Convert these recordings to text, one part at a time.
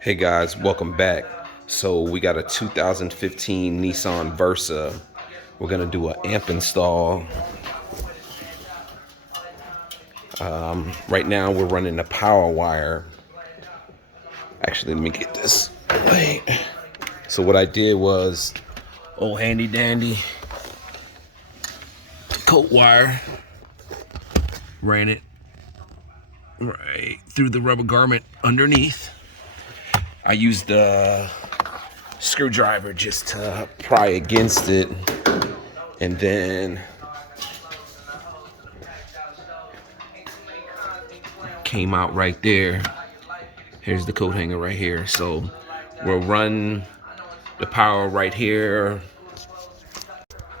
Hey guys, welcome back. So we got a 2015 Nissan Versa. We're gonna do an amp install. Right now we're running the power wire. Actually, let me get this away. So what I did was, old handy dandy coat wire, ran it right through the rubber garment underneath. I used the screwdriver just to pry against it, and then came out right there. Here's the coat hanger right here. So we'll run the power right here.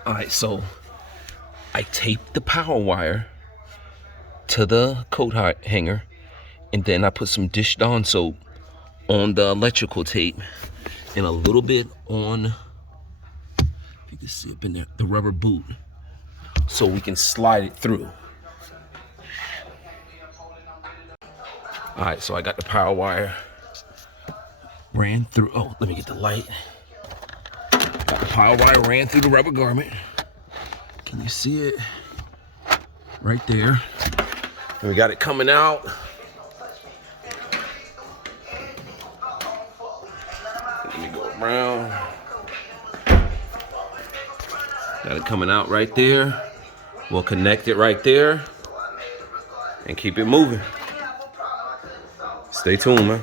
All right, so I taped the power wire to the coat hanger, and then I put some Dish Dawn soap on the electrical tape and a little bit on, if you can see up in there, the rubber boot, so we can slide it through. All right, so I got the power wire ran through. Oh, let me get the light. Got the power wire ran through the rubber garment. Can you see it? Right there. And we got it coming out. Let me go around. Got it coming out right there. We'll connect it right there and keep it moving. Stay tuned, man.